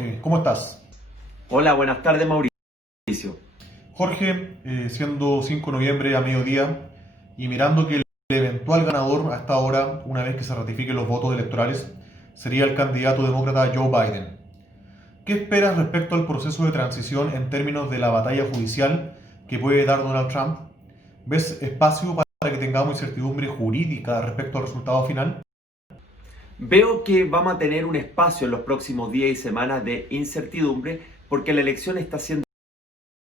Jorge, ¿cómo estás? Hola, buenas tardes, Mauricio. Jorge, siendo 5 de noviembre a mediodía y mirando que el eventual ganador a esta hora, una vez que se ratifiquen los votos electorales, sería el candidato demócrata Joe Biden. ¿Qué esperas respecto al proceso de transición en términos de la batalla judicial que puede dar Donald Trump? ¿Ves espacio para que tengamos incertidumbre jurídica respecto al resultado final? Veo que vamos a tener un espacio en los próximos días y semanas de incertidumbre porque la elección está siendo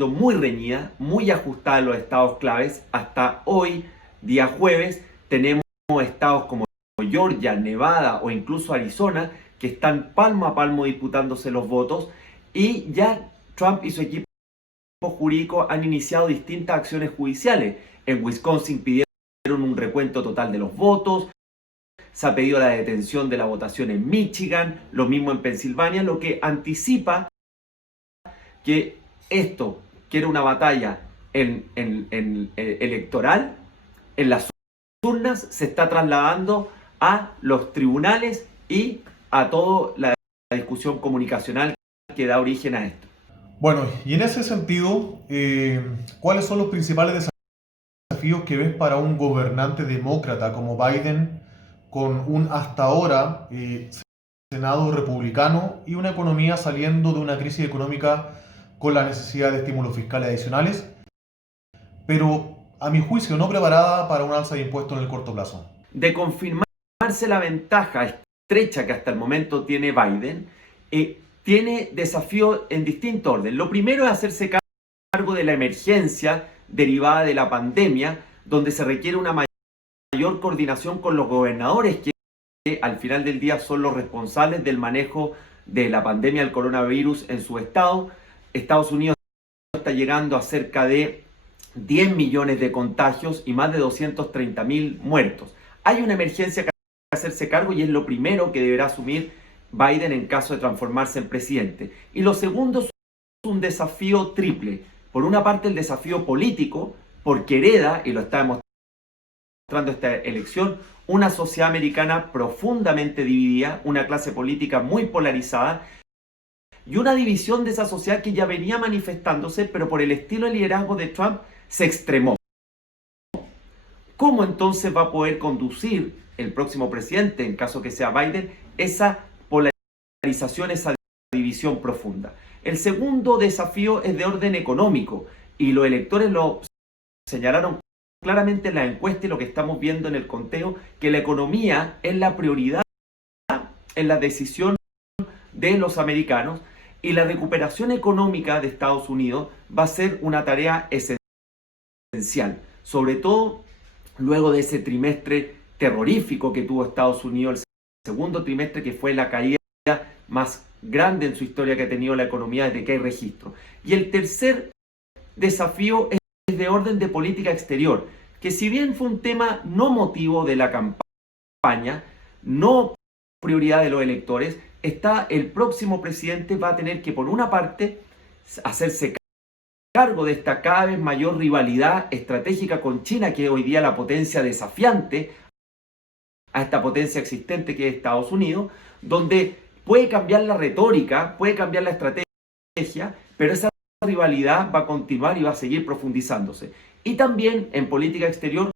muy reñida, muy ajustada a los estados claves. Hasta hoy, día jueves, tenemos estados como Georgia, Nevada o incluso Arizona que están palmo a palmo disputándose los votos y ya Trump y su equipo jurídico han iniciado distintas acciones judiciales. En Wisconsin pidieron un recuento total de los votos. Se ha pedido la detención de la votación en Michigan, lo mismo en Pensilvania, lo que anticipa que esto, que era una batalla electoral, en las urnas, se está trasladando a los tribunales y a toda la discusión comunicacional que da origen a esto. Bueno, y en ese sentido, ¿cuáles son los principales desafíos que ves para un gobernante demócrata como Biden con un hasta ahora Senado republicano y una economía saliendo de una crisis económica con la necesidad de estímulos fiscales adicionales, pero a mi juicio no preparada para un alza de impuestos en el corto plazo? De confirmarse la ventaja estrecha que hasta el momento tiene Biden, tiene desafíos en distinto orden. Lo primero es hacerse cargo de la emergencia derivada de la pandemia, donde se requiere una mayor coordinación con los gobernadores, que al final del día son los responsables del manejo de la pandemia del coronavirus en su estado. Estados Unidos está llegando a cerca de 10 millones de contagios y más de 230.000 muertos. Hay una emergencia que hay que hacerse cargo y es lo primero que deberá asumir Biden en caso de transformarse en presidente. Y lo segundo es un desafío triple. Por una parte, el desafío político, porque hereda, y lo está demostrando esta elección, una sociedad americana profundamente dividida, una clase política muy polarizada y una división de esa sociedad que ya venía manifestándose, pero por el estilo de liderazgo de Trump se extremó. ¿Cómo entonces va a poder conducir el próximo presidente, en caso que sea Biden, esa polarización, esa división profunda? El segundo desafío es de orden económico y los electores lo señalaron claramente en la encuesta y lo que estamos viendo en el conteo, que la economía es la prioridad en la decisión de los americanos y la recuperación económica de Estados Unidos va a ser una tarea esencial, sobre todo luego de ese trimestre terrorífico que tuvo Estados Unidos, el segundo trimestre, que fue la caída más grande en su historia que ha tenido la economía desde que hay registro. Y el tercer desafío es de orden de política exterior, que si bien fue un tema no motivo de la campaña, no prioridad de los electores, el próximo presidente va a tener que, por una parte, hacerse cargo de esta cada vez mayor rivalidad estratégica con China, que es hoy día la potencia desafiante a esta potencia existente que es Estados Unidos, donde puede cambiar la retórica, puede cambiar la estrategia, pero esa rivalidad va a continuar y va a seguir profundizándose. Y también en política exterior,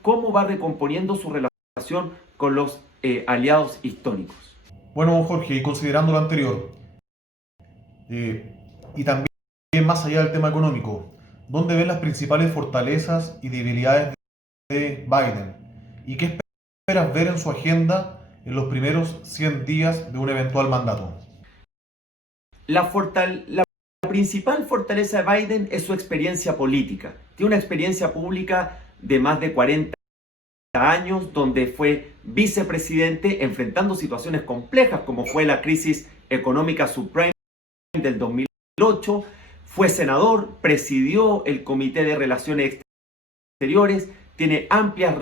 cómo va recomponiendo su relación con los aliados históricos. Bueno, Jorge, y considerando lo anterior, y también más allá del tema económico, ¿dónde ven las principales fortalezas y debilidades de Biden? ¿Y qué esperas ver en su agenda en los primeros 100 días de un eventual mandato? La principal fortaleza de Biden es su experiencia política. Tiene una experiencia pública de más de 40 años, donde fue vicepresidente enfrentando situaciones complejas como fue la crisis económica subprime del 2008, fue senador, presidió el Comité de Relaciones Exteriores, tiene amplias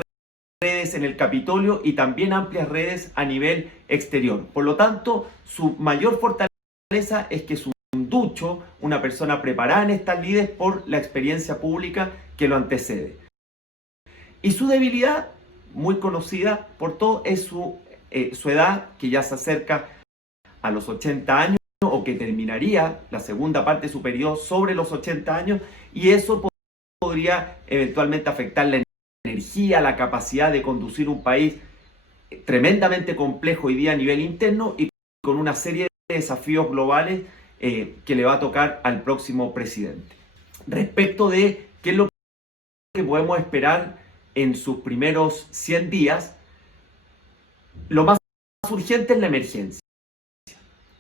redes en el Capitolio y también amplias redes a nivel exterior. Por lo tanto, su mayor fortaleza es que es un ducho, una persona preparada en estas lides por la experiencia pública que lo antecede. Y su debilidad, muy conocida por todos, es su edad, que ya se acerca a los 80 años, o que terminaría la segunda parte de su periodo sobre los 80 años, y eso podría eventualmente afectar la energía, la capacidad de conducir un país tremendamente complejo hoy día a nivel interno y con una serie de desafíos globales que le va a tocar al próximo presidente. Respecto de qué es lo que podemos esperar en sus primeros 100 días, lo más urgente es la emergencia.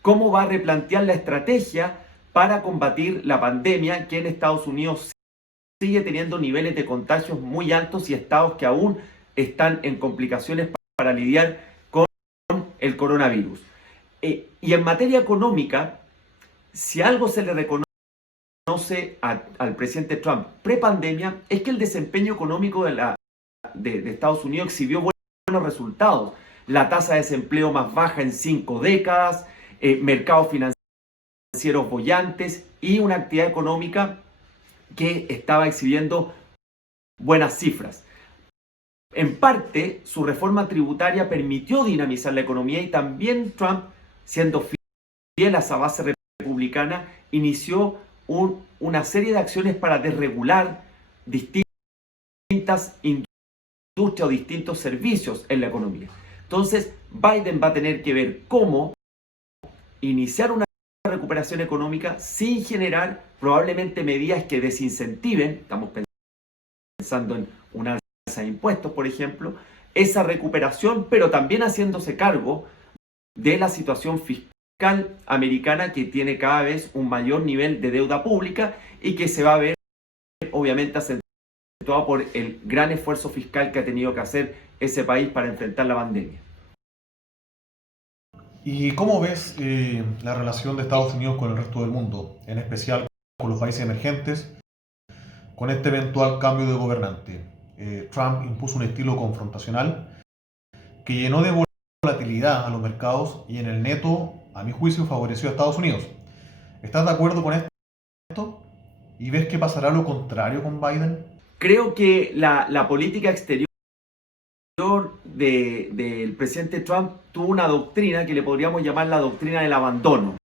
¿Cómo va a replantear la estrategia para combatir la pandemia que en Estados Unidos sigue teniendo niveles de contagios muy altos y estados que aún están en complicaciones para lidiar con el coronavirus? Y en materia económica, si algo se le reconoce al presidente Trump pre-pandemia, es que el desempeño económico de Estados Unidos exhibió buenos resultados. La tasa de desempleo más baja en 5 décadas, mercados financieros bollantes y una actividad económica que estaba exhibiendo buenas cifras. En parte, su reforma tributaria permitió dinamizar la economía y también Trump, siendo fiel a esa base republicana, inició una serie de acciones para desregular distintas industrias o distintos servicios en la economía. Entonces, Biden va a tener que ver cómo iniciar una recuperación económica sin generar probablemente medidas que desincentiven, estamos pensando en una alza de impuestos, por ejemplo, esa recuperación, pero también haciéndose cargo de la situación fiscal americana, que tiene cada vez un mayor nivel de deuda pública y que se va a ver obviamente acentuado por el gran esfuerzo fiscal que ha tenido que hacer ese país para enfrentar la pandemia. ¿Y cómo ves la relación de Estados Unidos con el resto del mundo, en especial con los países emergentes, con este eventual cambio de gobernante? Trump impuso un estilo confrontacional que llenó de volatilidad a los mercados y en el neto, a mi juicio, favoreció a Estados Unidos. ¿Estás de acuerdo con esto? ¿Y ves que pasará lo contrario con Biden? Creo que la política exterior del presidente Trump tuvo una doctrina que le podríamos llamar la doctrina del abandono.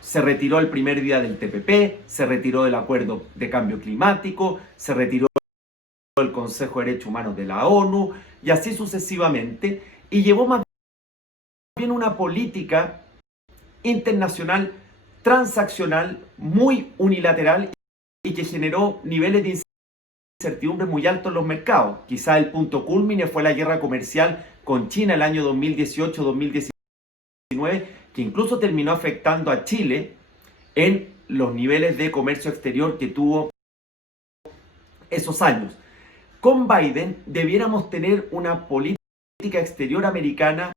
Se retiró el primer día del TPP, se retiró del Acuerdo de Cambio Climático, se retiró del Consejo de Derechos Humanos de la ONU y así sucesivamente, y llevó más bien una política internacional transaccional muy unilateral y que generó niveles de incertidumbre muy altos en los mercados. Quizá el punto culmine fue la guerra comercial con China el año 2018-2019, que incluso terminó afectando a Chile en los niveles de comercio exterior que tuvo esos años. Con Biden debiéramos tener una política exterior americana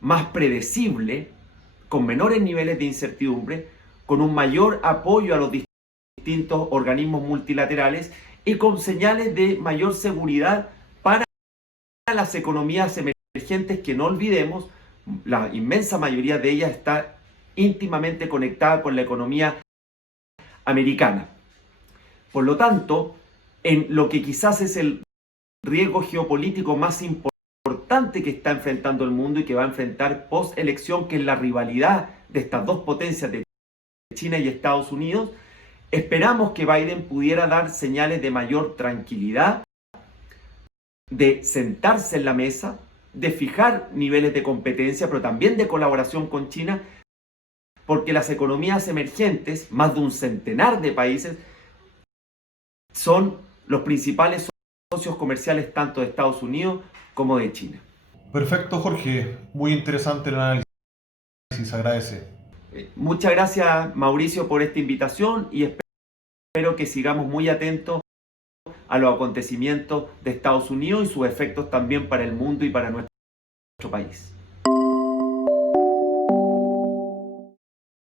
más predecible, con menores niveles de incertidumbre, con un mayor apoyo a los distintos organismos multilaterales y con señales de mayor seguridad para las economías emergentes que, no olvidemos, la inmensa mayoría de ellas está íntimamente conectada con la economía americana. Por lo tanto, en lo que quizás es el riesgo geopolítico más importante que está enfrentando el mundo y que va a enfrentar post-elección, que es la rivalidad de estas dos potencias de China y Estados Unidos, esperamos que Biden pudiera dar señales de mayor tranquilidad, de sentarse en la mesa, de fijar niveles de competencia, pero también de colaboración con China, porque las economías emergentes, más de un centenar de países, son los principales socios comerciales tanto de Estados Unidos como de China. Perfecto, Jorge. Muy interesante el análisis. Se agradece. Muchas gracias, Mauricio, por esta invitación y espero que sigamos muy atentos a los acontecimientos de Estados Unidos y sus efectos también para el mundo y para nuestro país.